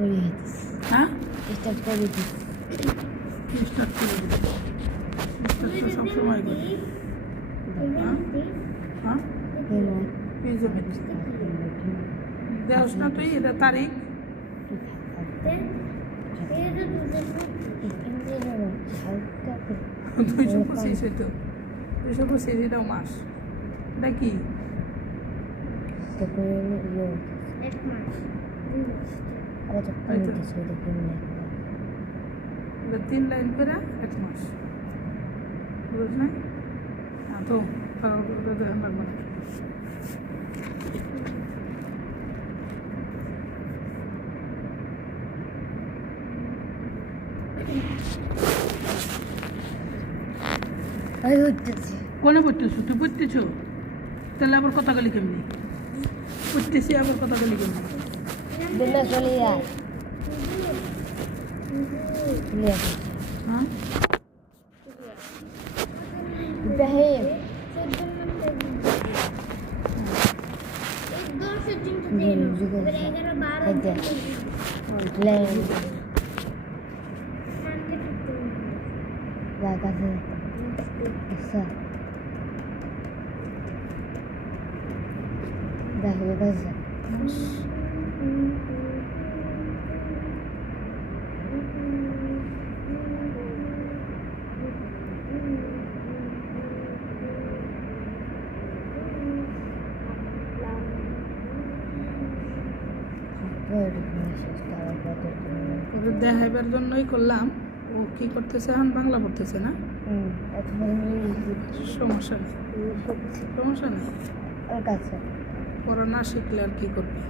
করে দিস। হ্যাঁ স্টার্ট করে দিস। স্টার্ট করে দিই স্টার্ট তো সবসময় করি হ্যাঁ হ্যাঁ এই যে দেওস না তুই এটা তারিখ 225 হইতো 225 এটাও মাস এটা কি তারপরে এটা 3 লাইন করে 1 মাস বুঝছ না তো ওটা ধ্যান রাখবো না কোনে পড়তেছো তুই পড়তেছো তাহলে আবার কথা গেলি কেমনি পড়তেছি আবার কথা গেলি কেমনি চলে যায় হ্যাঁ ইব্রাহিম ওদের দেখাইবার জন্যই করলাম ও কি করতেছে এখন বাংলা পড়তেছে না সমস্যা নেই সমস্যা নেই পড়া না শিখলে আর কি করবে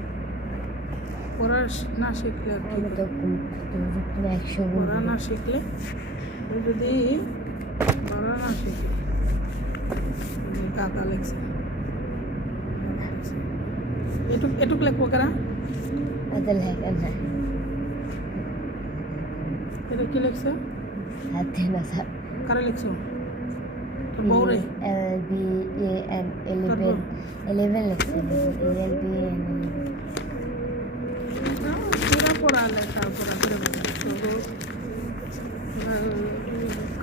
পড়া না শিখলে আর কি পড়া না শিখলে যদি পড়া না শিখলে কাদা লেগছে এটুক লেখবো কারা এটা কি লেখছে কারা লিখছো তোর বউরে পুরা পড়া লেখা পড়া করে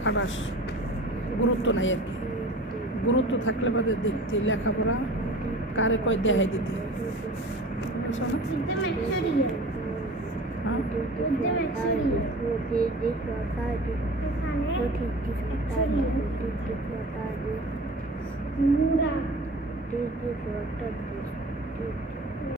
খাটাস গুরুত্ব নাই আর কি গুরুত্ব থাকলে বাদে দেখতে লেখাপড়া কারে কয় দেখাই দিতে হ্যাঁ